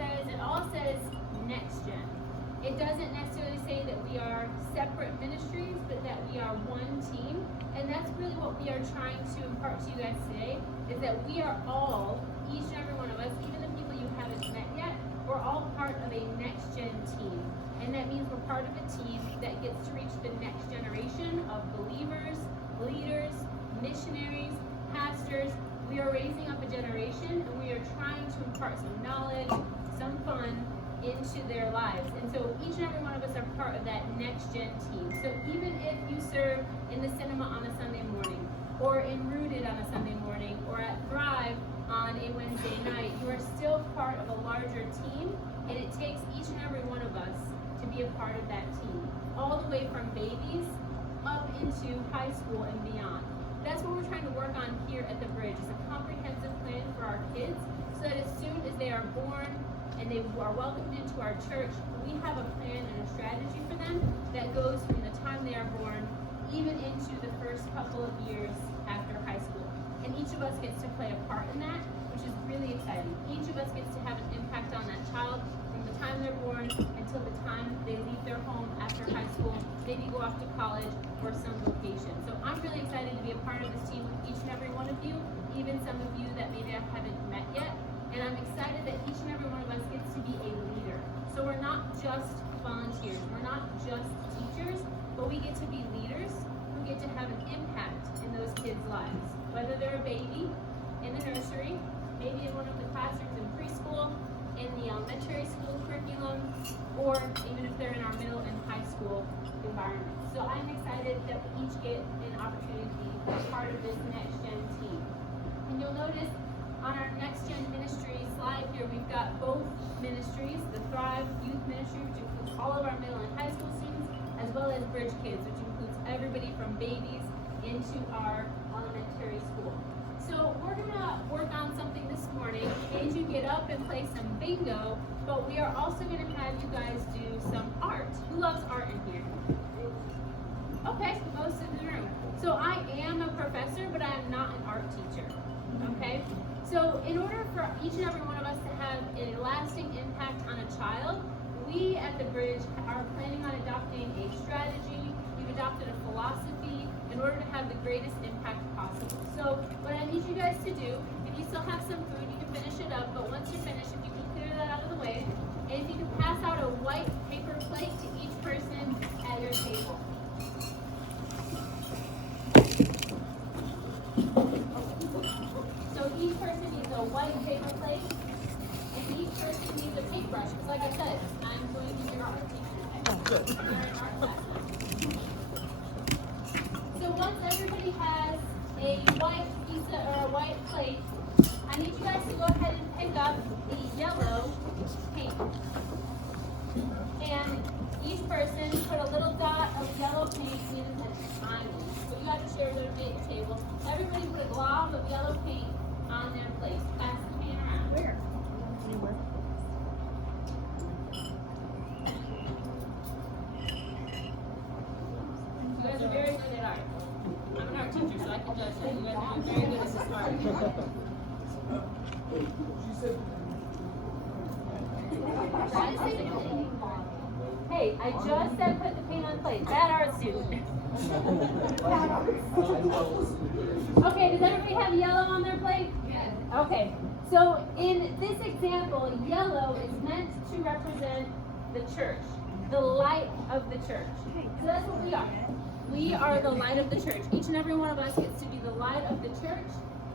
it all says NextGen. It doesn't necessarily say that we are separate ministries, but that we are one team. And that's really what we are trying to impart to you guys today, is that we are all, each and every one of us, even the people you haven't met yet, we're all part of a NextGen team. And that means we're part of a team that gets to reach the next generation of believers, leaders, missionaries, pastors. We are raising up a generation, and we are trying to impart some knowledge, some fun into their lives. And so each and every one of us are part of that NextGen team. So even if you serve in the cinema on a Sunday morning, or in Rooted on a Sunday morning, or at Thrive on a Wednesday night, you are still part of a larger team, and it takes each and every one of us to be a part of that team, all the way from babies up into high school and beyond. That's what we're trying to work on here at the Bridge, is a comprehensive plan for our kids, so that as soon as they are born and they are welcomed into our church, we have a plan and a strategy for them that goes from the time they are born even into the first couple of years after high school. And each of us gets to play a part in that, which is really exciting. Each of us gets to have an impact on that child from the time they're born until the time they leave their home after high school, maybe go off to college or some vocation. So I'm really excited to be a part of this team with each and every one of you, even some of you that maybe I haven't met yet. And I'm excited that each and every one of us gets to be a leader. So we're not just volunteers, we're not just teachers, but we get to be leaders who get to have an impact in those kids' lives. Whether they're a baby in the nursery, maybe in one of the classrooms in preschool, in the elementary school curriculum, or even if they're in our middle and high school environment. So I'm excited that we each get an opportunity to be part of this NextGen team. And you'll notice on our NextGen ministry slide here, we've got both ministries, the Thrive Youth Ministry, which includes all of our middle and high school students, as well as Bridge Kids, which includes everybody from babies into our elementary school. So we're gonna work on something this morning. We made you get up and play some bingo, but we are also gonna have you guys do some art. Who loves art in here? Okay, most of the room. So I am a professor, but I am not an art teacher, okay? So in order for each and every one of us to have a lasting impact on a child, we at the Bridge are planning on adopting a strategy. We've adopted a philosophy in order to have the greatest impact possible. So what I need you guys to do, if you still have some food, you can finish it up, but once you're finished, if you can clear that out of the way, and if you can pass out a white paper plate to each person at your table. So each person needs a white paper plate, and each person needs a paintbrush, because like I said, I'm going to be your art teacher today. You're in art class now. So once everybody has a white pizza or a white plate, I need you guys to go ahead and pick up the yellow paint. And each person put a little dot of yellow paint in an island. So you have to share it at your table. Everybody put a glob of yellow paint on their plate. Pass the paint around. Where? You guys are very good at art. I'm an art teacher, so I can judge that. You guys are very good at this art. Hey, I just said put the paint on plate. Bad art student. Okay, does everybody have yellow on their plate? Yes. Okay, so in this example, yellow is meant to represent the church, the light of the church. So that's what we are. We are the light of the church. Each and every one of us gets to be the light of the church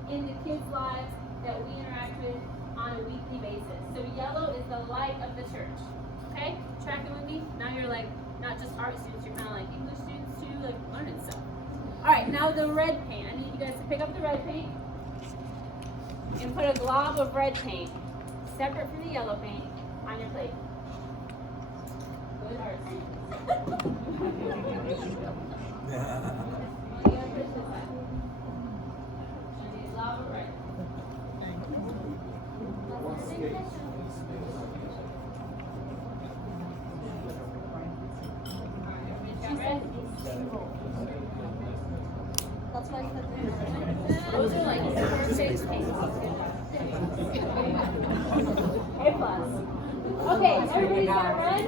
in the kids' lives that we interact with on a weekly basis. So yellow is the light of the church. Okay? Tracking with me? Now you're like, not just art students, you're kind of like English students too, like learning stuff. Alright, now the red paint. I need you guys to pick up the red paint and put a glob of red paint, separate from the yellow paint, on your plate. Good art students. That's why I put those are like 6 paints. A plus. Okay, everybody's got red?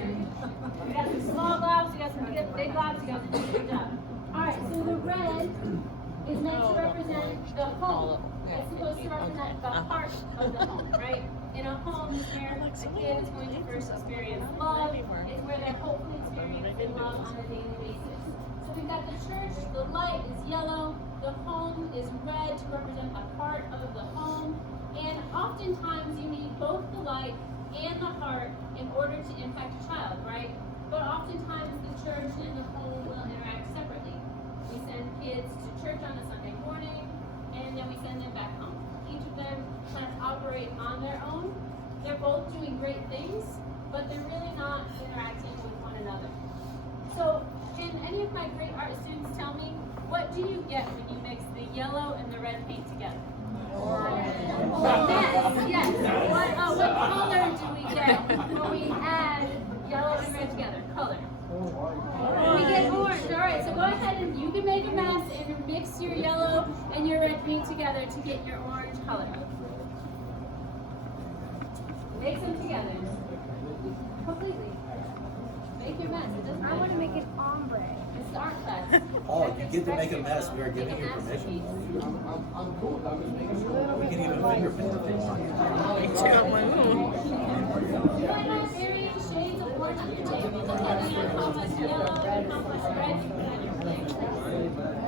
We got some small globs, we got some big globs, you guys are doing a good job. Alright, so the red is meant to represent the home. It's supposed to represent the heart of the home, right? In a home is where a kid is going to first experience love. It's where they're hopefully experiencing love on a daily basis. So we've got the church, the light is yellow, the home is red to represent a part of the home. And oftentimes you need both the light and the heart in order to impact a child, right? But oftentimes the church and the home will interact separately. We send kids to church on a Sunday morning, and then we send them back home. Each of them kind of operate on their own. They're both doing great things, but they're really not interacting with one another. So can any of my great art students tell me, what do you get when you mix the yellow and the red paint together? Yes. What color do we get when we add yellow and red together? Color. We get orange. Alright, so go ahead and you can make a mess and mix your yellow and your red paint together to get your orange color. Mix them together. Completely. Make your mess. It doesn't matter. I want to make an ombre. It's the art class. Oh, you get to make a mess. We are giving you permission. We can even fingerprint it if you want. You might have varying shades of orange on your table, depending on how much yellow and how much red you put on your plate.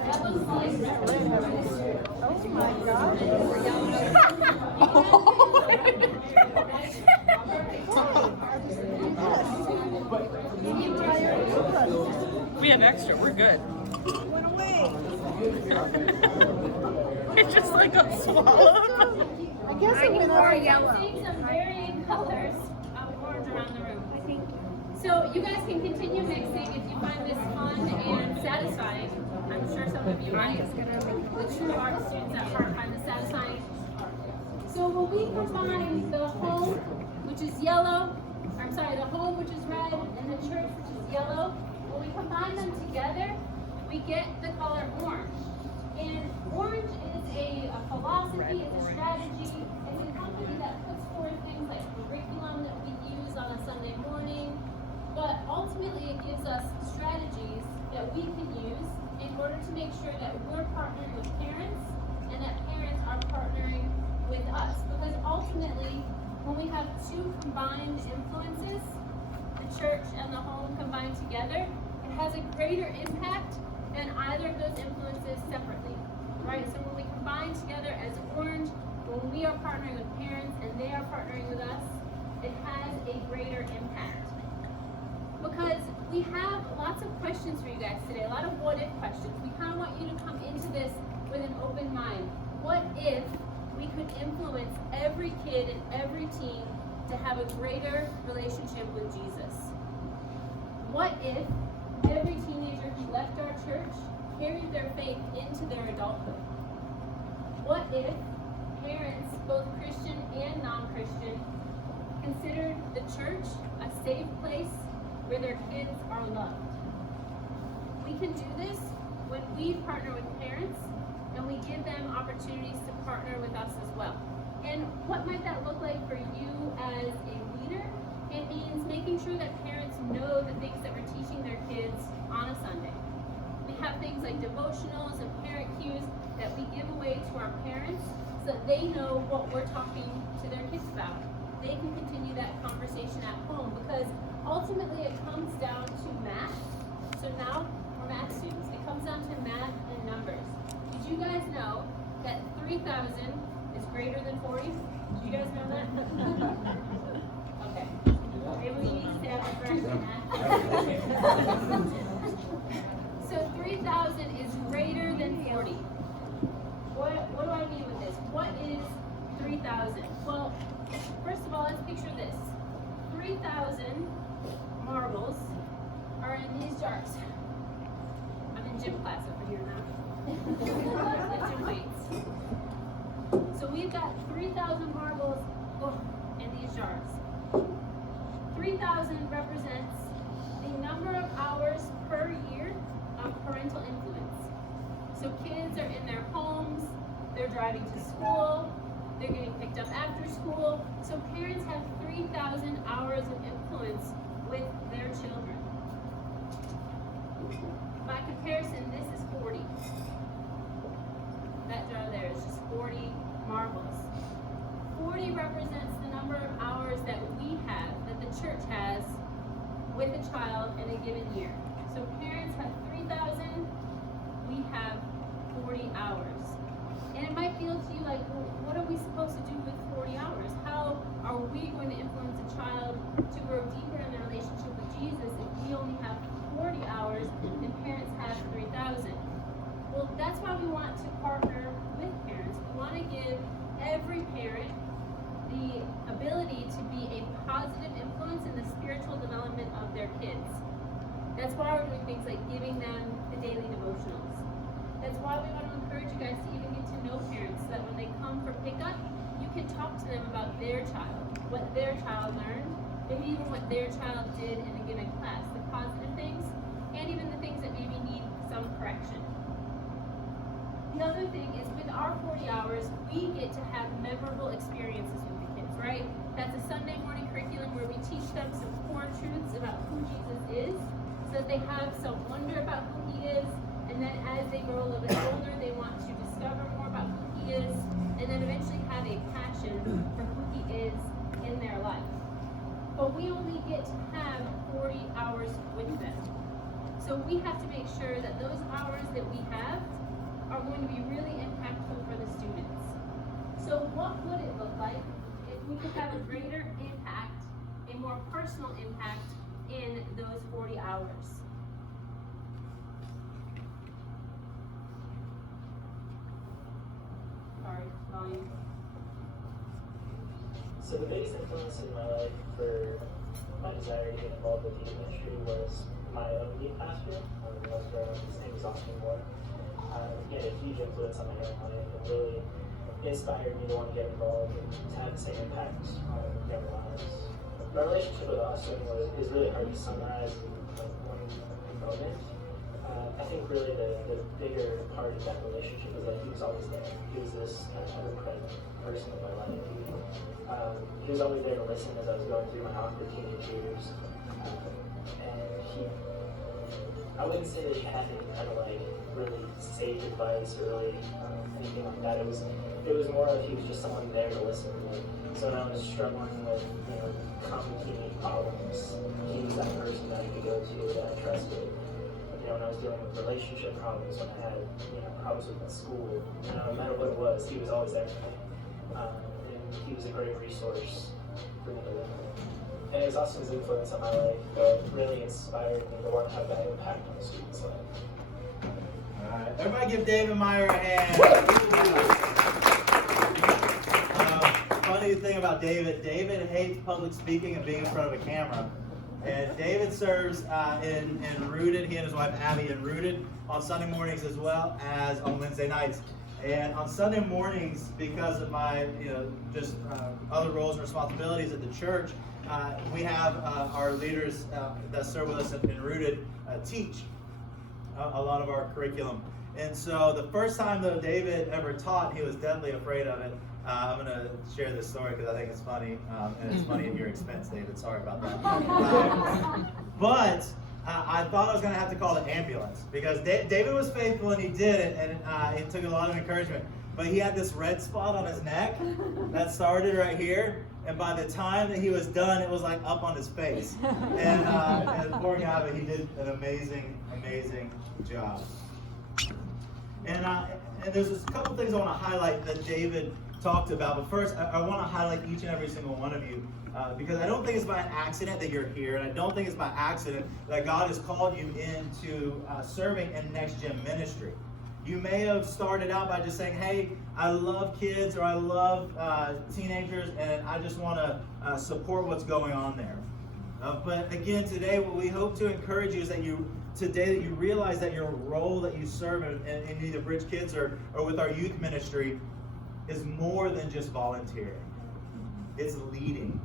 That looks like red. Oh my God. We have extra, we're good. Went away. It's just like a swallow. I guess it went over yellow. I'm seeing some varying colors of orange around the room. So you guys can continue mixing if you find this fun and satisfying. I'm sure some of you might. The true art students at heart find this satisfying. So when we combine the home, which is yellow, the home which is red, and the church which is yellow, when we combine them together, we get the color orange. And orange is a philosophy, it's a strategy, it's a company that puts forth things like curriculum that we use on a Sunday morning, but ultimately it gives us strategies that we can use in order to make sure that we're partnering with parents and that parents are partnering with us. Because ultimately, when we have two combined influences, the church and the home combined together, it has a greater impact than either of those influences separately, right? So when we combine together as orange, when we are partnering with parents and they are partnering with us, it has a greater impact. Because we have lots of questions for you guys today, a lot of what-if questions. We kind of want you to come into this with an open mind. What if we could influence every kid and every teen to have a greater relationship with Jesus? What if every teenager who left our church carried their faith into their adulthood? What if parents, both Christian and non-Christian, considered the church a safe place where their kids are loved? We can do this when we partner with parents and we give them opportunities to partner with us as well. And what might that look like for you as a leader? It means making sure that parents know the things that we're teaching their kids on a Sunday. We have things like devotionals and parent cues that we give away to our parents so that they know what we're talking to their kids about. They can continue that conversation at home because ultimately it comes down to math. So now we're math students. It comes down to math and numbers. Did you guys know that 3,000 is greater than 40? Did you guys know that? Okay. Maybe we need to stay up and correct that. So 3,000 is greater than 40. What do I mean with this? What is 3,000? Well, first of all, let's picture this. 3,000 marbles are in these jars. I'm in gym class over here now. Lifting weights. So we've got 3,000 marbles in these jars. 3,000 represents the number of hours per year of parental influence. So kids are in their homes, they're driving to school, They're getting picked up after school. So parents have 3,000 hours of influence with their children. By comparison, this is 40. That jar there is just 40 marbles. 40 represents the number of hours that we have, that the church has, with a child in a given year. So parents have 3,000, we have 40 hours. And it might feel to you like, well, what are we supposed to do with 40 hours? How are we going to influence a child to grow deeper in their relationship with Jesus if we only have 40 hours and parents have 3,000? Well, that's why we want to partner with parents. We want to give every parent the ability to be a positive influence in the spiritual development of their kids. That's why we're doing things like giving them the daily devotionals. That's why we want to encourage you guys to even get to know parents, so that when they come for pickup, you can talk to them about their child, what their child learned, maybe even what their child did in a given class, the positive things, and even the things that maybe need some correction. The other thing is, with our 40 hours, we get to have memorable experiences with the kids, right? That's a Sunday morning curriculum where we teach them some core truths about who Jesus is, so that they have some wonder about who he is, and then as they grow a little bit older, they want to discover more about who he is, and then eventually have a passion for who he is in their life. But we only get to have 40 hours with them. So we have to make sure that those hours that we have are going to be really impactful for the students. So what would it look like if we could have a greater impact, a more personal impact in those 40 hours? Sorry, volume. So the biggest influence in my life for my desire to get involved with youth ministry was my own youth pastor. When I was growing up, his name was Austin Moore. He had a huge influence on my young life and really inspired me to want to get involved and to have the same impact on young lives. My relationship with Austin is really hard to summarize in like one moment. I think really the bigger part of that relationship is that he was always there. He was this kind of ever-present person in my life. He was always there to listen as I was going through my awkward teenage years. And I wouldn't say that he had any kind of like really sage advice or really anything like that. It was more of he was just someone there to listen to me. So when I was struggling with common teenage problems, he was that person that I could go to, that I trusted. When I was dealing with relationship problems, when I had problems with my school, no matter what it was, he was always there for me. And he was a great resource for me to live with. And it was also his influence on my life that really inspired me to want to have that impact on the students' life. All right, everybody give David Meyer a hand. Funny thing about David hates public speaking and being in front of a camera. And David serves in Rooted, he and his wife Abby in Rooted on Sunday mornings as well as on Wednesday nights. And on Sunday mornings, because of my other roles and responsibilities at the church, we have our leaders that serve with us in Rooted teach a lot of our curriculum. And so the first time though David ever taught, he was deathly afraid of it. I'm going to share this story because I think it's funny, and it's funny at your expense, David. Sorry about that. But I thought I was going to have to call the ambulance because David was faithful and he did it, and it took a lot of encouragement. But he had this red spot on his neck that started right here, and by the time that he was done, it was like up on his face. And poor guy, but he did an amazing, amazing job. And there's just a couple things I want to highlight that David talked about, but first I want to highlight each and every single one of you because I don't think it's by accident that you're here, and I don't think it's by accident that God has called you into serving in NextGen ministry. You may have started out by just saying, hey, I love kids or I love teenagers and I just want to support what's going on there. But again, today what we hope to encourage you is that you realize that your role that you serve in either Bridge Kids or with our youth ministry is more than just volunteering. It's leading.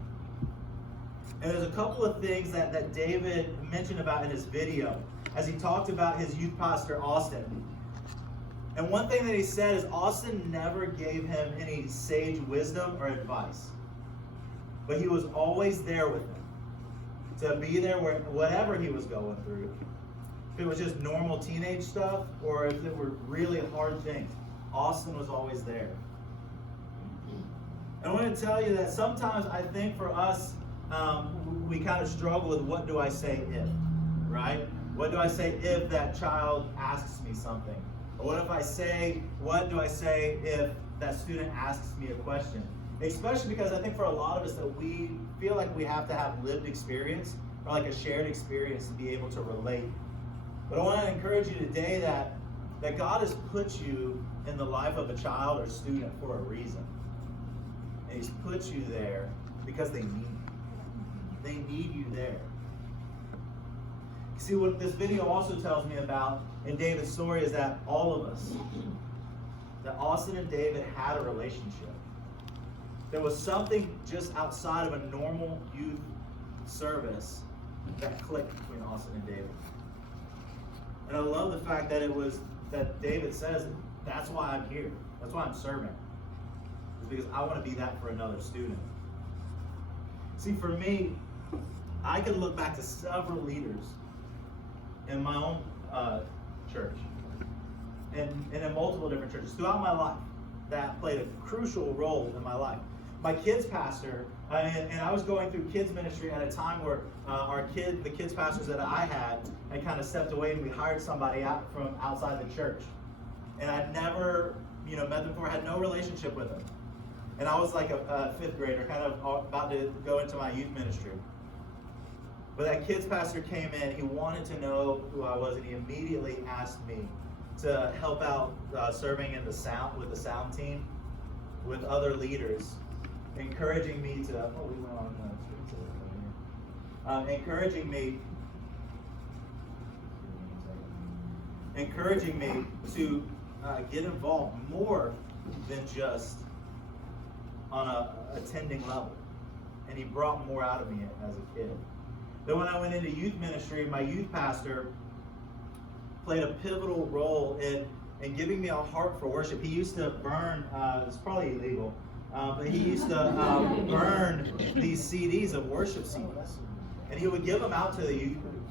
And there's a couple of things that David mentioned about in his video as he talked about his youth pastor, Austin. And one thing that he said is Austin never gave him any sage wisdom or advice. But he was always there with him. To be there whatever he was going through. If it was just normal teenage stuff or if it were really hard things, Austin was always there. And I want to tell you that sometimes I think for us, we kind of struggle with what do I say if, right? What do I say if that child asks me something? Or what do I say if that student asks me a question? Especially because I think for a lot of us that we feel like we have to have lived experience or like a shared experience to be able to relate. But I want to encourage you today that God has put you in the life of a child or student for a reason. And he's put you there because they need you. They need you there. See, what this video also tells me about in David's story is that all of us, that Austin and David had a relationship. There was something just outside of a normal youth service that clicked between Austin and David. And I love the fact that that David says, that's why I'm here. That's why I'm serving. It's because I want to be that for another student. See, for me, I could look back to several leaders in my own church and in multiple different churches throughout my life that played a crucial role in my life. My kids pastor, and I was going through kids ministry at a time where the kids pastors that I had kind of stepped away, and we hired somebody out from outside the church. And I'd never, met them before, had no relationship with them. And I was like a fifth grader, kind of about to go into my youth ministry. But that kids pastor came in, he wanted to know who I was, and he immediately asked me to help out serving in with the sound team, with other leaders, encouraging me to, encouraging me to get involved more than just on a attending level. And he brought more out of me as a kid. Then when I went into youth ministry, my youth pastor played a pivotal role in giving me a heart for worship. He used to burn, it's probably illegal, but he used to burn these CDs of worship CDs. And he would give them out to the youth group.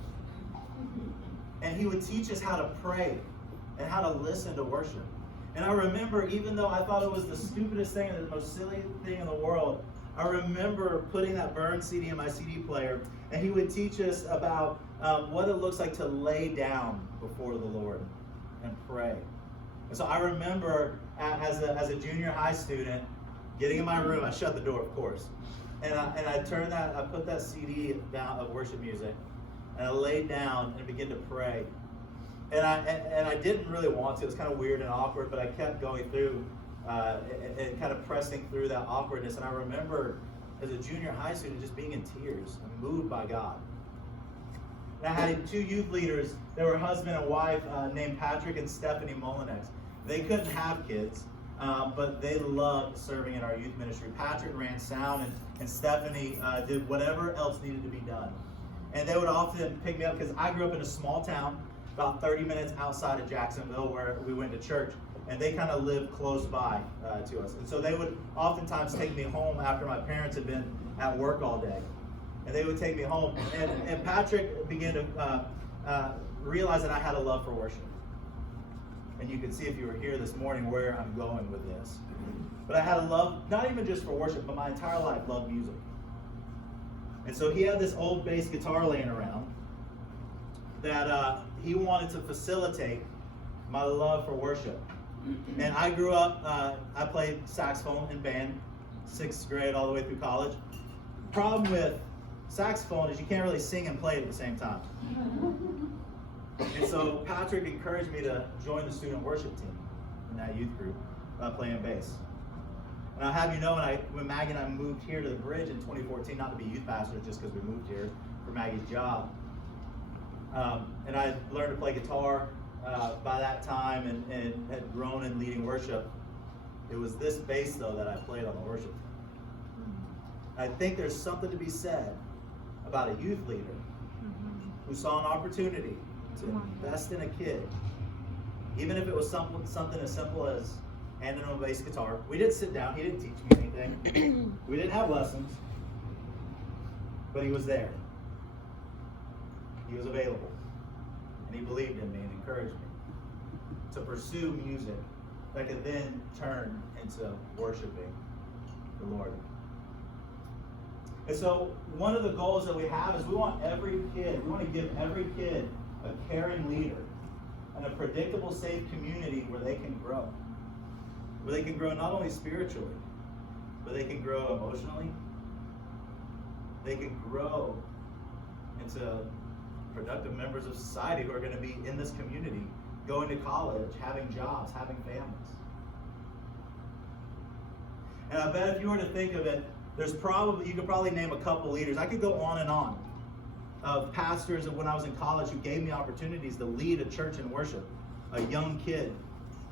And he would teach us how to pray and how to listen to worship. And I remember, even though I thought it was the stupidest thing and the most silly thing in the world, I remember putting that burned CD in my CD player, and he would teach us about what it looks like to lay down before the Lord and pray. And so I remember as a junior high student, getting in my room, I shut the door, of course, and I put that CD down of worship music, and I laid down and began to pray. And I didn't really want to. It was kind of weird and awkward, but I kept going through and kind of pressing through that awkwardness. And I remember as a junior high student just being in tears and moved by God. And I had two youth leaders. They were husband and wife named Patrick and Stephanie Molinex. They couldn't have kids, but they loved serving in our youth ministry. Patrick ran sound, and Stephanie did whatever else needed to be done. And they would often pick me up because I grew up in a small town, about 30 minutes outside of Jacksonville, where we went to church, and they kind of lived close by to us. And so they would oftentimes take me home after my parents had been at work all day. And they would take me home. And Patrick began to realize that I had a love for worship. And you can see if you were here this morning where I'm going with this. But I had a love, not even just for worship, but my entire life loved music. And so he had this old bass guitar laying around that he wanted to facilitate my love for worship. And I grew up, I played saxophone in band, 6th grade all the way through college. Problem with saxophone is you can't really sing and play at the same time. And so Patrick encouraged me to join the student worship team in that youth group, playing bass. And I'll have you know, when Maggie and I moved here to theBridge in 2014, not to be youth pastors just because we moved here for Maggie's job, and I learned to play guitar by that time and had grown in leading worship. It was this bass, though, that I played on the worship team. I think there's something to be said about a youth leader who saw an opportunity to invest in a kid, Even if it was something as simple as handing him a bass guitar. We didn't sit down. He didn't teach me anything. We didn't have lessons. But he was there. He was available. And he believed in me and encouraged me to pursue music that could then turn into worshiping the Lord. And so one of the goals that we have is we want to give every kid a caring leader and a predictable, safe community where they can grow. Where they can grow not only spiritually, but they can grow emotionally. They can grow into productive members of society who are going to be in this community, going to college, having jobs, having families. And I bet if you were to think of it, you could probably name a couple leaders. I could go on and on of pastors of when I was in college who gave me opportunities to lead a church in worship. A young kid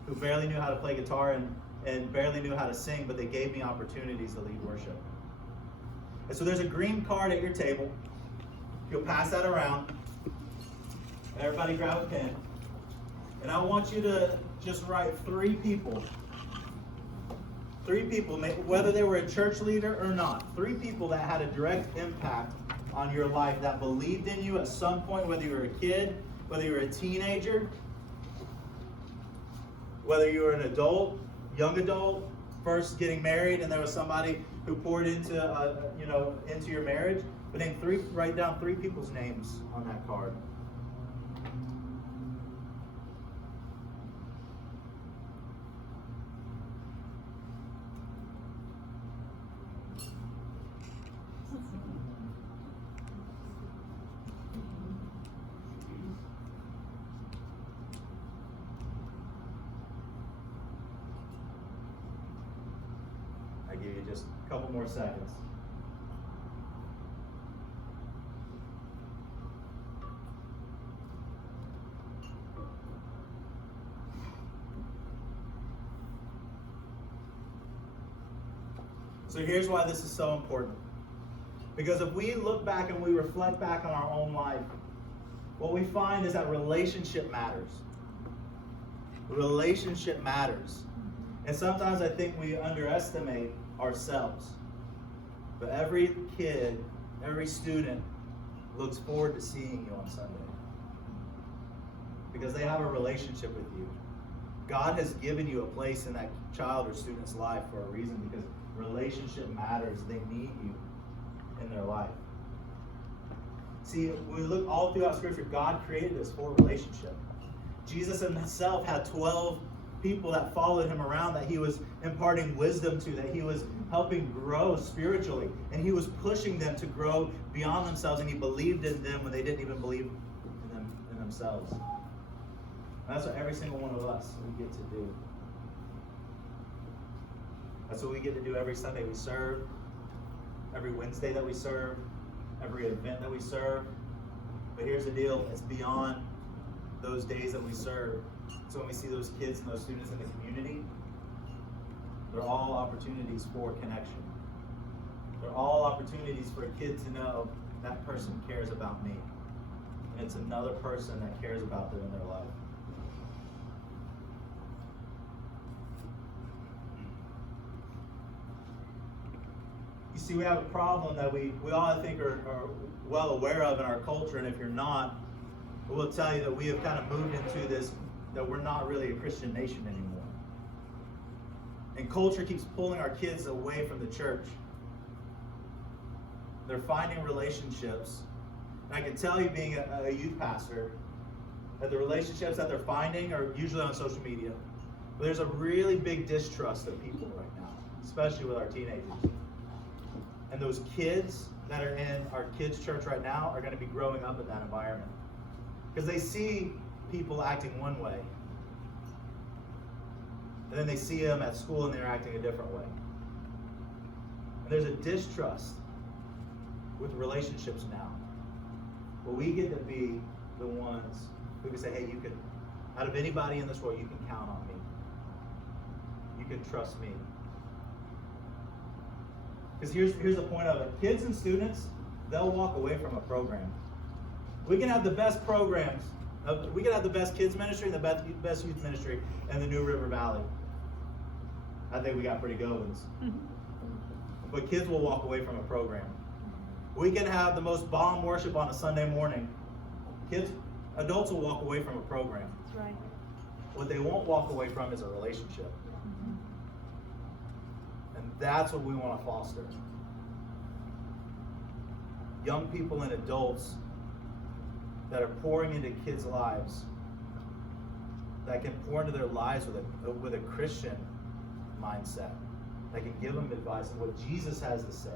who barely knew how to play guitar and barely knew how to sing, but they gave me opportunities to lead worship. And so there's a green card at your table. You'll pass that around. Everybody grab a pen. And I want you to just write 3 people. 3 people, whether they were a church leader or not. 3 people that had a direct impact on your life, that believed in you at some point, whether you were a kid, whether you were a teenager, whether you were an adult, young adult, first getting married, and there was somebody who poured into your marriage. But write down 3 people's names on that card. I give you just a couple more seconds. So here's why this is so important. Because if we look back and we reflect back on our own life, what we find is that relationship matters. Relationship matters. And sometimes I think we underestimate ourselves. But every kid, every student looks forward to seeing you on Sunday. Because they have a relationship with you. God has given you a place in that child or student's life for a reason, because relationship matters. They need you in their life. See, when we look all throughout Scripture, God created us for a relationship. Jesus himself had 12 people that followed him around, that he was imparting wisdom to, that he was helping grow spiritually, and he was pushing them to grow beyond themselves, and he believed in them when they didn't even believe in themselves. And that's what every single one of us we get to do. That's what we get to do every Sunday we serve, every Wednesday that we serve, every event that we serve. But here's the deal, it's beyond those days that we serve. So when we see those kids and those students in the community, they're all opportunities for connection. They're all opportunities for a kid to know that person cares about me. And it's another person that cares about them in their life. You see, we have a problem that we all, I think, are well aware of in our culture, and if you're not, we'll tell you that we have kind of moved into this, that we're not really a Christian nation anymore. And culture keeps pulling our kids away from the church. They're finding relationships. And I can tell you, being a youth pastor, that the relationships that they're finding are usually on social media. But there's a really big distrust of people right now, especially with our teenagers. And those kids that are in our kids' church right now are going to be growing up in that environment. Because they see people acting one way. And then they see them at school and they're acting a different way. And there's a distrust with relationships now. But we get to be the ones who can say, hey, you can, out of anybody in this world, you can count on me. You can trust me. Because here's the point of it. Kids and students, they'll walk away from a program. We can have the best programs We could have the best kids ministry and the best youth ministry in the New River Valley. I think we got pretty good ones. But kids will walk away from a program. We can have the most bomb worship on a Sunday morning. Adults will walk away from a program. That's right. What they won't walk away from is a relationship. And that's what we want to foster. Young people and adults that are pouring into kids' lives, that can pour into their lives with a Christian mindset, that can give them advice on what Jesus has to say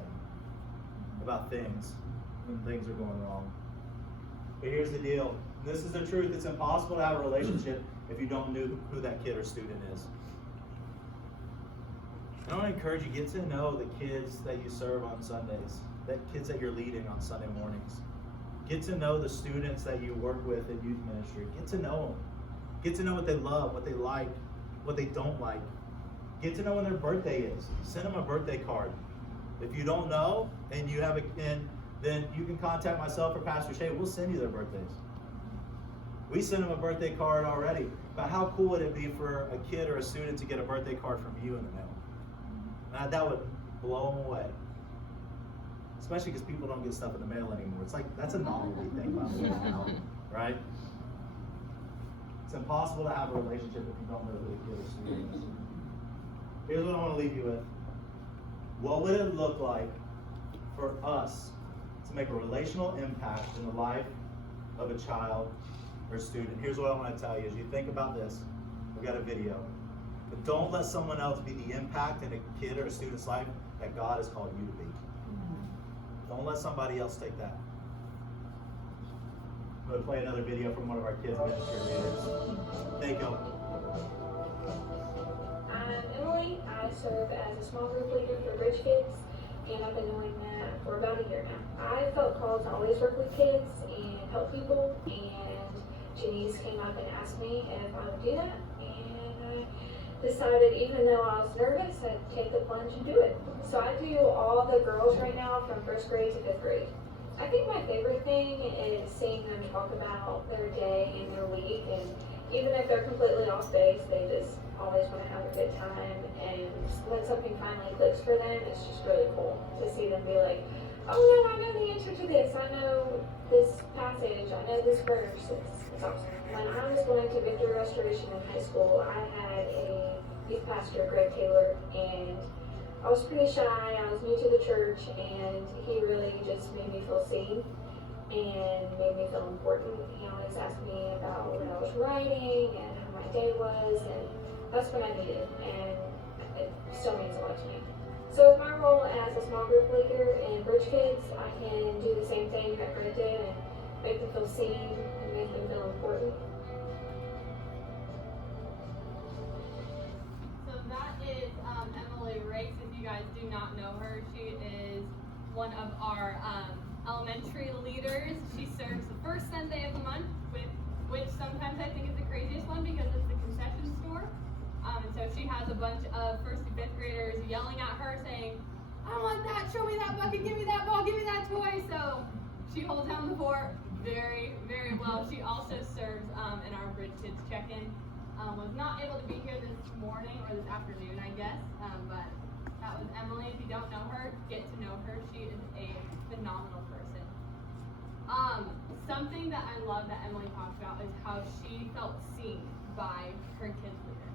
about things when things are going wrong. But here's the deal. This is the truth. It's impossible to have a relationship if you don't know who that kid or student is. I want to encourage you, get to know the kids that you serve on Sundays, the kids that you're leading on Sunday mornings. Get to know the students that you work with in youth ministry. Get to know them. Get to know what they love, what they like, what they don't like. Get to know when their birthday is. Send them a birthday card. If you don't know, and you have then you can contact myself or Pastor Shea. We'll send you their birthdays. We send them a birthday card already. But how cool would it be for a kid or a student to get a birthday card from you in the mail? That would blow them away. Especially because people don't get stuff in the mail anymore. It's like, that's a novelty thing, by the way, now, right? It's impossible to have a relationship if you don't know who the kid or student is. Here's what I want to leave you with. What would it look like for us to make a relational impact in the life of a child or student? Here's what I want to tell you. As you think about this, we've got a video. But don't let someone else be the impact in a kid or a student's life that God has called you to be. Don't let somebody else take that. I'm going to play another video from one of our kids ministry leaders. Thank you. I'm Emily. I serve as a small group leader for Bridge Kids, and I've been doing that for about a year now. I felt called to always work with kids and help people, and Juniece came up and asked me if I would do that, and I decided, even though I was nervous, I'd take the plunge and do it. So I do all the girls right now from 1st grade to 5th grade. I think my favorite thing is seeing them talk about their day and their week, and even if they're completely off base, they just always want to have a good time, and when something finally clicks for them, it's just really cool to see them be like, oh yeah, I know the answer to this, I know this passage, I know this verse. It's awesome. When I was going to Victory Restoration in high school, I had a youth pastor, Greg Taylor, and I was pretty shy, I was new to the church, and he really just made me feel seen and made me feel important. He always asked me about what I was writing and how my day was, and that's what I needed, and it still means a lot to me. So with my role as a small group leader in Bridge Kids, I can do the same thing that Greg did and make them feel seen and make them feel important. So that is Emily Race. If you guys do not know her, she is one of our elementary leaders. She serves the first Sunday of the month, which sometimes I think is the craziest one because it's the concession store. And so she has a bunch of 1st and 5th graders yelling at her saying, I want that, show me that bucket, give me that ball, give me that toy. So she holds down the fort very, very well. She also serves in our Bridge Kids check-in. Was not able to be here this morning or this afternoon, I guess, but that was Emily. If you don't know her, get to know her. She is a phenomenal person. Something that I love that Emily talked about is how she felt seen by her kids leader.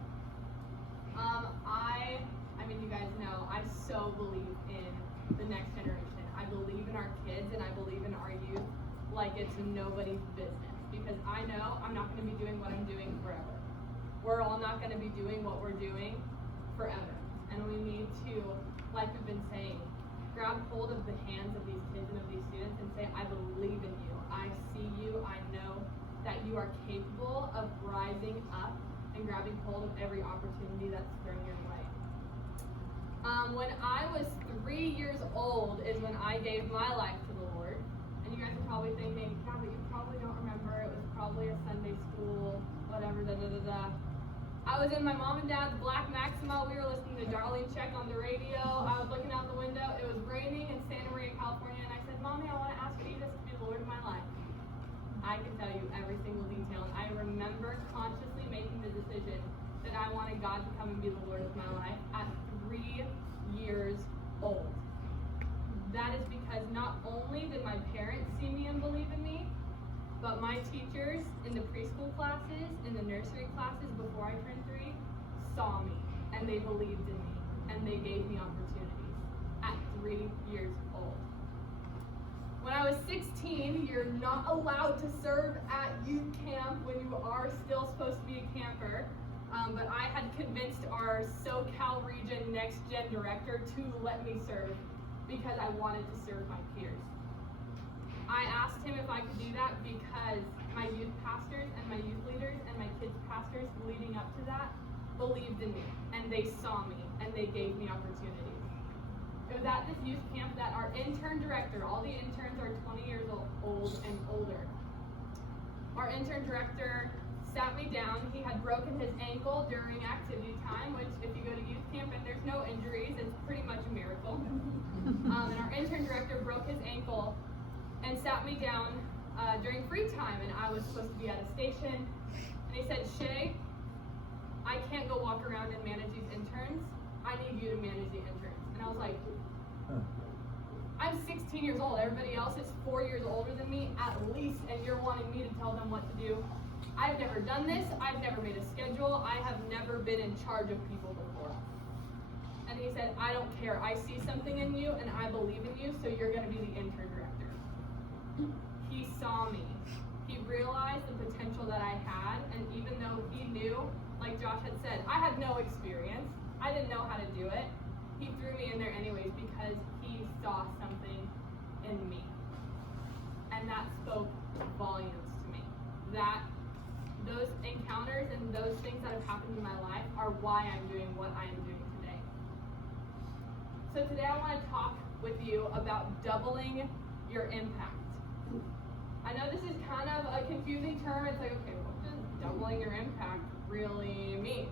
I mean, you guys know, I so believe in the next generation. I believe in our kids and I believe in our youth like it's nobody's business, because I know I'm not going to be doing what I'm doing forever. We're all not going to be doing what we're doing forever. And we need to, like we've been saying, grab hold of the hands of these kids and of these students and say, I believe in you. I see you. I know that you are capable of rising up and grabbing hold of every opportunity that's thrown your way. When I was 3 years old is when I gave my life to the Lord. And you guys are probably thinking, yeah, but you probably don't remember. It was probably a Sunday school, whatever, da-da-da-da. I was in my mom and dad's black Maxima. We were listening to Darlene Check on the radio. I was looking out the window. It was raining in Santa Maria, California. And I said, Mommy, I want to ask Jesus to be the Lord of my life. I can tell you every single detail. And I remember consciously making the decision that I wanted God to come and be the Lord of my life at 3 years old. That is because not only did my parents see me and believe in me, but my teachers in the preschool classes, in the nursery classes before I turned 3, saw me and they believed in me and they gave me opportunities at 3 years old. When I was 16, you're not allowed to serve at youth camp when you are still supposed to be a camper. But I had convinced our SoCal region NextGen director to let me serve because I wanted to serve my peers. I asked him if I could do that because my youth pastors and my youth leaders and my kids pastors leading up to that believed in me and they saw me and they gave me opportunities. It was at this youth camp that our intern director, all the interns are 20 years old and older. Our intern director sat me down. He had broken his ankle during activity time, which if you go to youth camp and there's no injuries, it's pretty much a miracle. And our intern director broke his ankle and sat me down during free time, and I was supposed to be at a station. And he said, Shea, I can't go walk around and manage these interns. I need you to manage the interns. And I was like, I'm 16 years old. Everybody else is 4 years older than me at least, and you're wanting me to tell them what to do. I've never done this. I've never made a schedule. I have never been in charge of people before. And he said, I don't care. I see something in you, and I believe in you, so you're going to be the intern director. He saw me. He realized the potential that I had, and even though he knew, like Josh had said, I had no experience. I didn't know how to do it. He threw me in there anyways because he saw something in me. And that spoke volumes to me. Those encounters and those things that have happened in my life are why I'm doing what I am doing today. So today I want to talk with you about doubling your impact. I know this is kind of a confusing term. It's like, okay, what does doubling your impact really mean?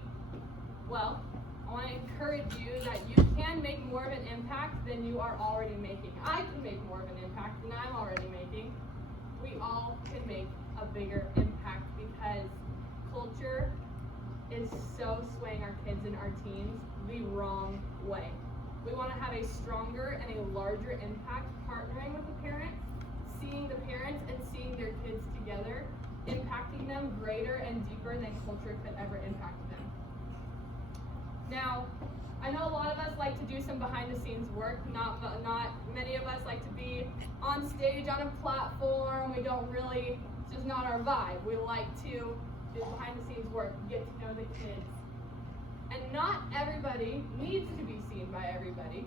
Well, I want to encourage you that you can make more of an impact than you are already making. I can make more of an impact than I'm already making. We all can make a bigger impact because culture is so swaying our kids and our teens the wrong way. We want to have a stronger and a larger impact partnering with the parents, seeing the parents and seeing their kids together, impacting them greater and deeper than culture could ever impact them. Now, I know a lot of us like to do some behind the scenes work. Not many of us like to be on stage on a platform. We don't really, it's just not our vibe. We like to do behind the scenes work, get to know the kids. And not everybody needs to be seen by everybody,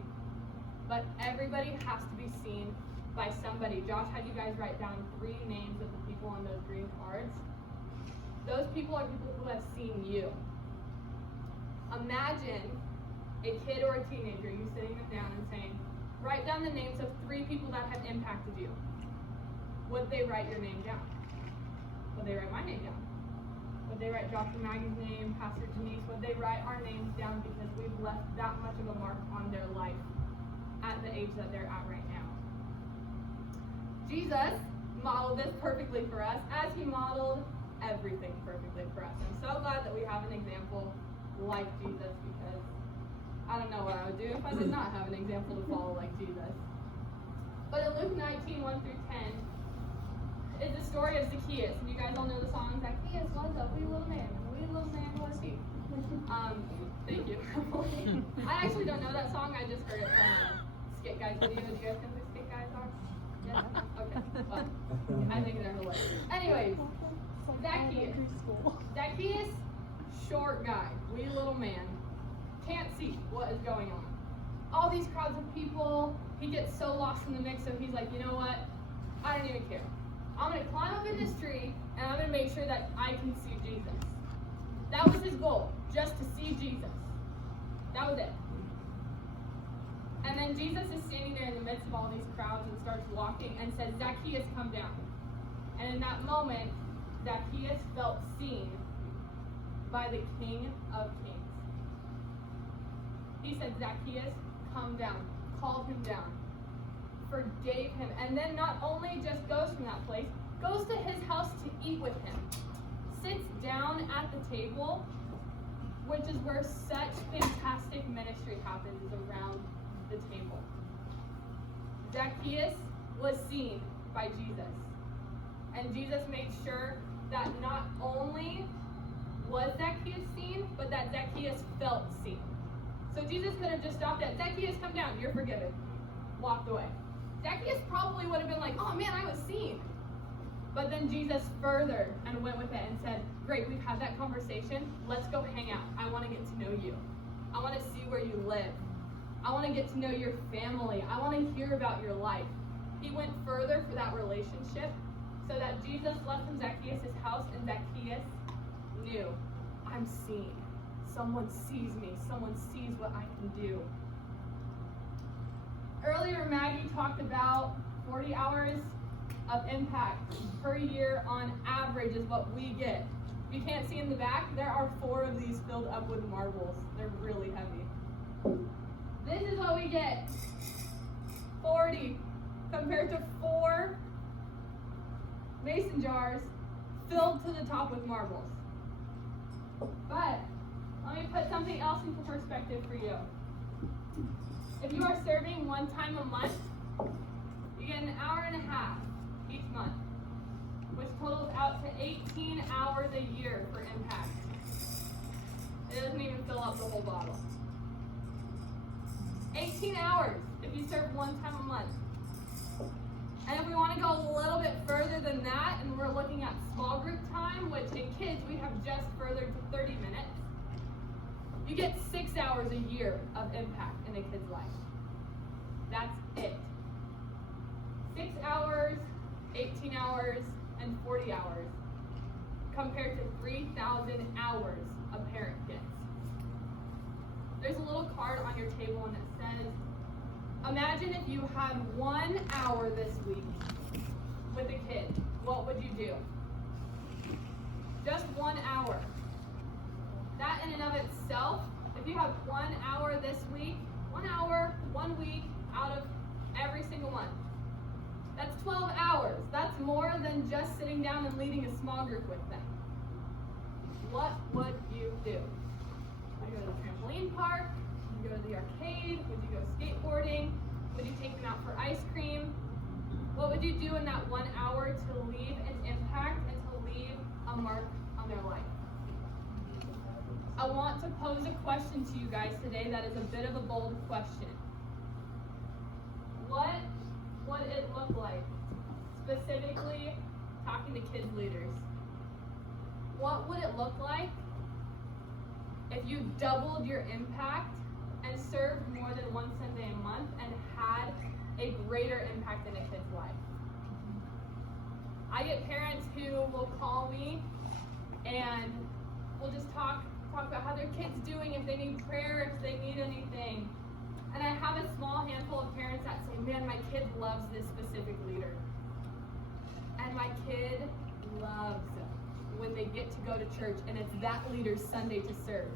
but everybody has to be seen by somebody. Josh had you guys write down 3 names of the people on those green cards. Those people are people who have seen you. Imagine a kid or a teenager, you sitting them down and saying, write down the names of 3 people that have impacted you. Would they write your name down? Would they write my name down? Would they write Josh and Maggie's name, Pastor Juniece? Would they write our names down because we've left that much of a mark on their life at the age that they're at right now? Jesus modeled this perfectly for us as he modeled everything perfectly for us. I'm so glad that we have an example like Jesus because I don't know what I would do if I did not have an example to follow like Jesus. But in Luke 19, 1 through 10, is the story of Zacchaeus. And you guys all know the song, Zacchaeus was a wee little man, and a wee little man was he. Thank you. I actually don't know that song, I just heard it from a Skit Guys video. Do you guys know who Skit Guys are? Yeah? Okay, well, I think they're hilarious. Anyways, Zacchaeus, short guy, wee little man, can't see what is going on. All these crowds of people, he gets so lost in the mix, so he's like, you know what? I don't even care. I'm going to climb up in this tree, and I'm going to make sure that I can see Jesus. That was his goal, just to see Jesus. That was it. And then Jesus is standing there in the midst of all these crowds and starts walking and says, Zacchaeus, come down. And in that moment, Zacchaeus felt seen by the King of Kings. He said, Zacchaeus, come down. Called him down. Forgave him. And then not only just goes from that place, goes to his house to eat with him, sits down at the table, which is where such fantastic ministry happens, is around the table. Zacchaeus was seen by Jesus. And Jesus made sure that not only was Zacchaeus seen, but that Zacchaeus felt seen. So Jesus could have just stopped at, Zacchaeus, come down, you're forgiven. Walked away. Zacchaeus probably would have been like, oh man, I was seen. But then Jesus further and went with it and said, great, we've had that conversation. Let's go hang out. I want to get to know you. I want to see where you live. I want to get to know your family. I want to hear about your life. He went further for that relationship so that Jesus left from Zacchaeus' house, and Zacchaeus knew, I'm seen. Someone sees me. Someone sees what I can do. Earlier, Maggie talked about 40 hours of impact per year on average is what we get. If you can't see in the back, there are 4 of these filled up with marbles. They're really heavy. This is what we get. 40 compared to 4 mason jars filled to the top with marbles. But let me put something else into perspective for you. If you are serving 1 time a month, you get an hour and a half each month, which totals out to 18 hours a year for impact. It doesn't even fill up the whole bottle. 18 hours if you serve 1 time a month. And if we want to go a little bit further than that, and we're looking at small group time, which in kids we have just furthered to 30 minutes, you get 6 hours a year of impact in a kid's life. That's it. 6 hours, 18 hours, and 40 hours compared to 3,000 hours a parent gets. There's a little card on your table and it says, imagine if you had 1 hour this week with a kid, what would you do? Just 1 hour. That in and of itself, if you have 1 hour this week, 1 hour, 1 week out of every single month, that's 12 hours. That's more than just sitting down and leading a small group with them. What would you do? Would you go to the trampoline park? Would you go to the arcade? Would you go skateboarding? Would you take them out for ice cream? What would you do in that 1 hour to leave an impact and to leave a mark on their life? I want to pose a question to you guys today that is a bit of a bold question. What would it look like, specifically talking to kids leaders? What would it look like if you doubled your impact and served more than 1 Sunday a month and had a greater impact in a kid's life? I get parents who will call me and we'll just talk about how their kid's doing, if they need prayer, if they need anything. And I have a small handful of parents that say, man, my kid loves this specific leader. And my kid loves when they get to go to church and it's that leader's Sunday to serve.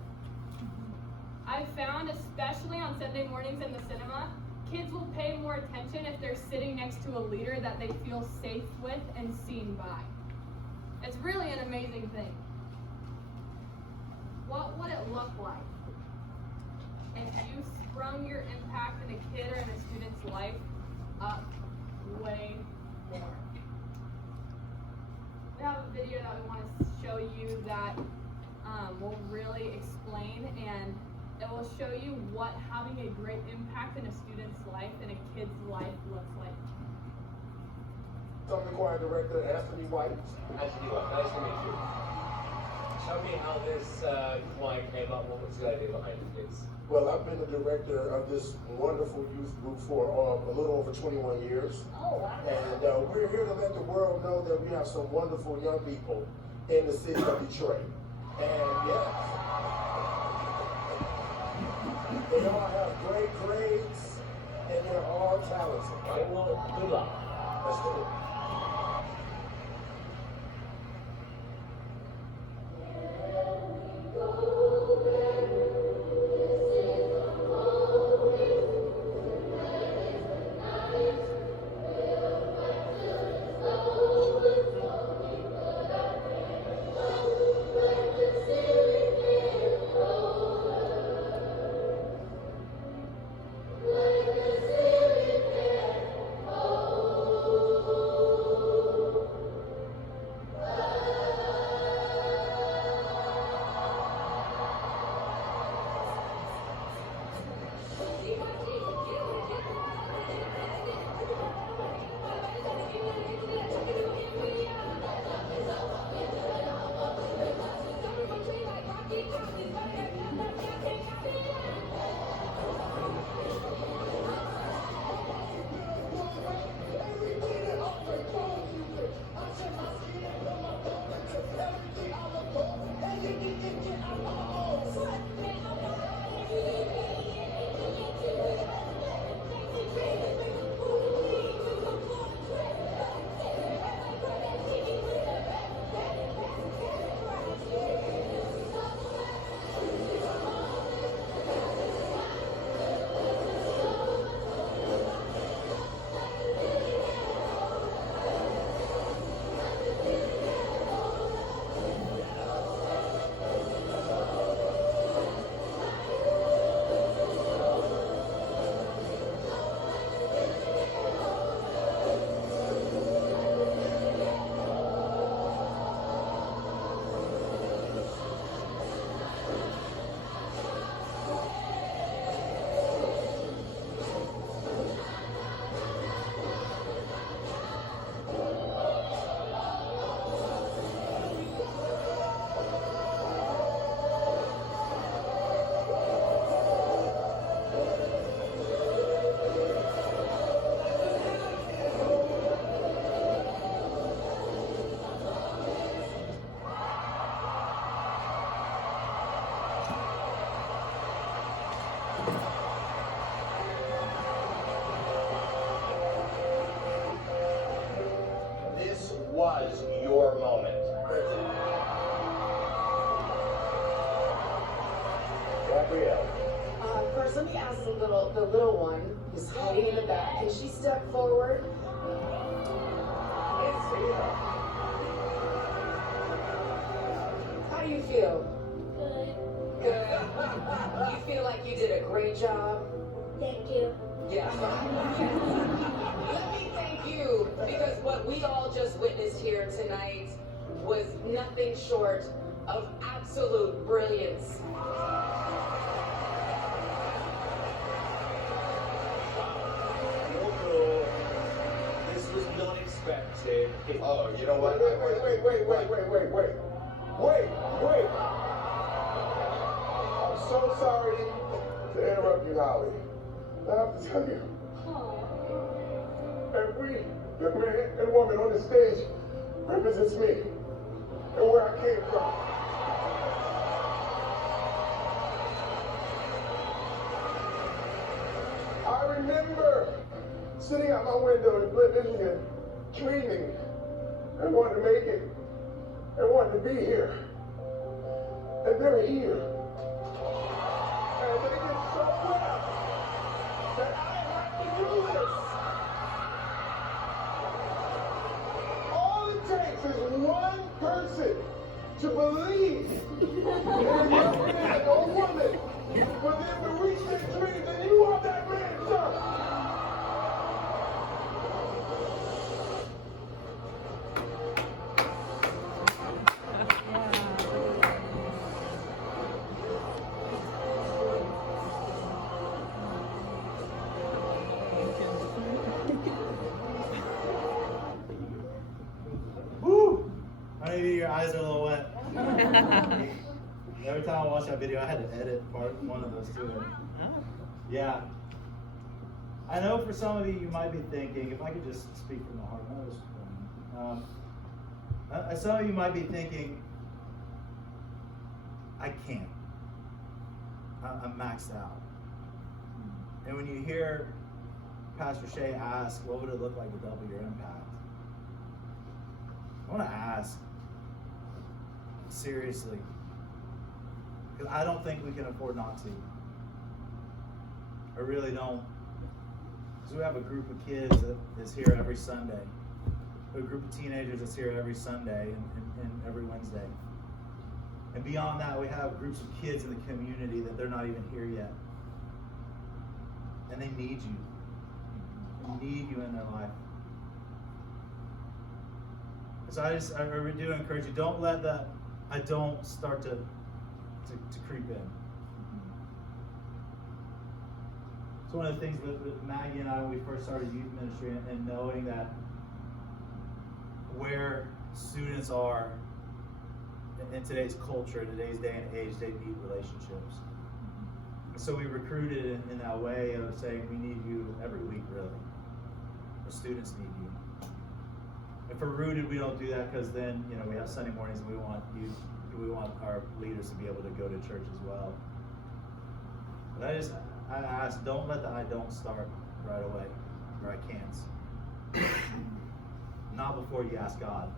I've found, especially on Sunday mornings in the cinema, kids will pay more attention if they're sitting next to a leader that they feel safe with and seen by. It's really an amazing thing. What would it look like if you sprung your impact in a kid or in a student's life up way more? We have a video that we want to show you that will really explain, and it will show you what having a great impact in a student's life and a kid's life looks like. Some choir director, Anthony White. Anthony White, nice to meet you. Tell me how this choir came up. What was the idea behind it, please? Well, I've been the director of this wonderful youth group for a little over 21 years. Oh, wow. And we're here to let the world know that we have some wonderful young people in the city of Detroit. And yes, they all have great grades and they're all talented. Okay, well, good luck. Let's do it. was your moment? Gabrielle. First, let me ask the little one who's hiding in the back. Can she step forward? It's here. How do you feel? Good. Good. You feel like you did a great job? Thank you. Yeah. Let me thank you, because what we all just witnessed here tonight was nothing short of absolute brilliance. This was not expected. Oh, you know what? Wait. I'm so sorry to interrupt you, Holly. I have to tell you. Every man and woman on the stage represents me and where I came from. I remember sitting out my window in Flint, Michigan, dreaming and wanting to make it and wanting to be here. And they're here. And they did so well that I have to do this. All it takes is one person to believe in a young man or woman for them to reach their dreams, and you are that man, sir. Woo! How many of you, your eyes are a little wet? Every time I watch that video, I had to edit one of those too. Yeah. I know for some of you, you might be thinking, if I could just speak from the heart, some of you might be thinking, I can't. I'm maxed out. And when you hear Pastor Shea ask, what would it look like to double your impact? I want to ask, seriously, because I don't think we can afford not to. I really don't. Because we have a group of kids that is here every Sunday. A group of teenagers that's here every Sunday and every Wednesday. And beyond that, we have groups of kids in the community that they're not even here yet. And they need you. They need you in their life. So I really do encourage you, don't let that I don't start to creep in. It's one of the things that Maggie and I, when we first started youth ministry, and knowing that where students are in today's culture, in today's day and age, they need relationships. So we recruited in that way of saying we need you every week, really. Our students need you. And for Rooted, we don't do that because then, we have Sunday mornings and we want our leaders to be able to go to church as well. But I ask, don't let the I don't start right away, or I can't. Not before you ask God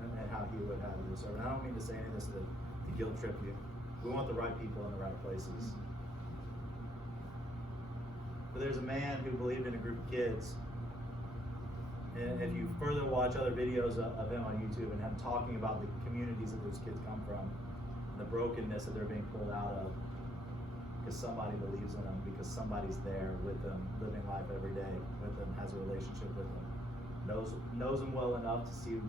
and how He would have you to serve. And I don't mean to say any of this to guilt trip you. We want the right people in the right places. But there's a man who believed in a group of kids. And if you further watch other videos of him on YouTube and him talking about the communities that those kids come from, and the brokenness that they're being pulled out of, because somebody believes in them, because somebody's there with them, living life every day with them, has a relationship with them, knows them well enough to see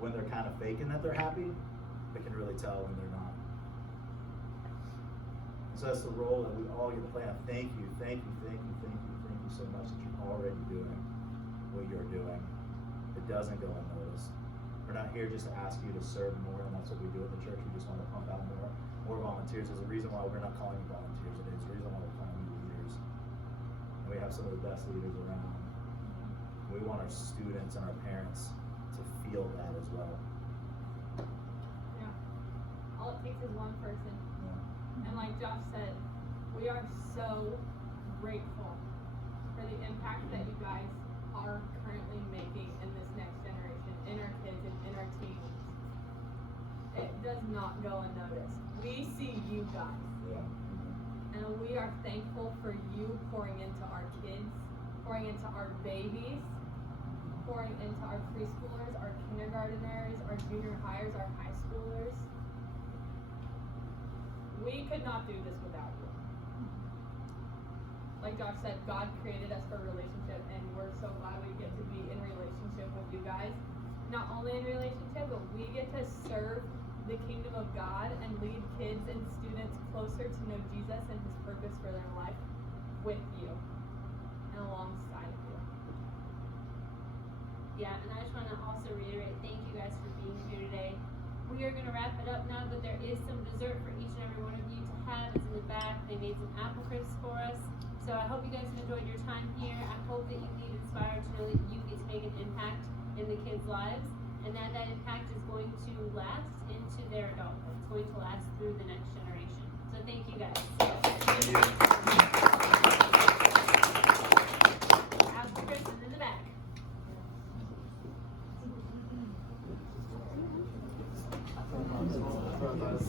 when they're kind of faking that they're happy, but can really tell when they're not. So that's the role that we all get to play. And thank you so much that you're already doing what you're doing. It doesn't go unnoticed. We're not here just to ask you to serve more, and that's what we do at the church. We just want to pump out more volunteers. There's a reason why we're not calling you volunteers today. There's a reason why we're calling you leaders. And we have some of the best leaders around. We want our students and our parents to feel that as well. Yeah. All it takes is one person. Yeah. And like Josh said, we are so grateful for the impact that you guys are currently making in this next generation, in our kids and in our teens, it does not go unnoticed. We see you guys. Yeah. And we are thankful for you pouring into our kids, pouring into our babies, pouring into our preschoolers, our kindergarteners, our junior hires, our high schoolers. We could not do this without you. Like Josh said, God created us for a relationship, and we're so glad we get to be in relationship with you guys. Not only in relationship, but we get to serve the kingdom of God and lead kids and students closer to know Jesus and his purpose for their life with you and alongside you. Yeah, and I just want to also reiterate, thank you guys for being here today. We are going to wrap it up now, but there is some dessert for each and every one of you to have. It's in the back. They made some apple crisps for us. So I hope you guys have enjoyed your time here. I hope that you leave inspired to know that you get to make an impact in the kids' lives, and that impact is going to last into their adulthood. It's going to last through the next generation. So thank you guys. Thank you. Apple crisps is in the back. I thought that was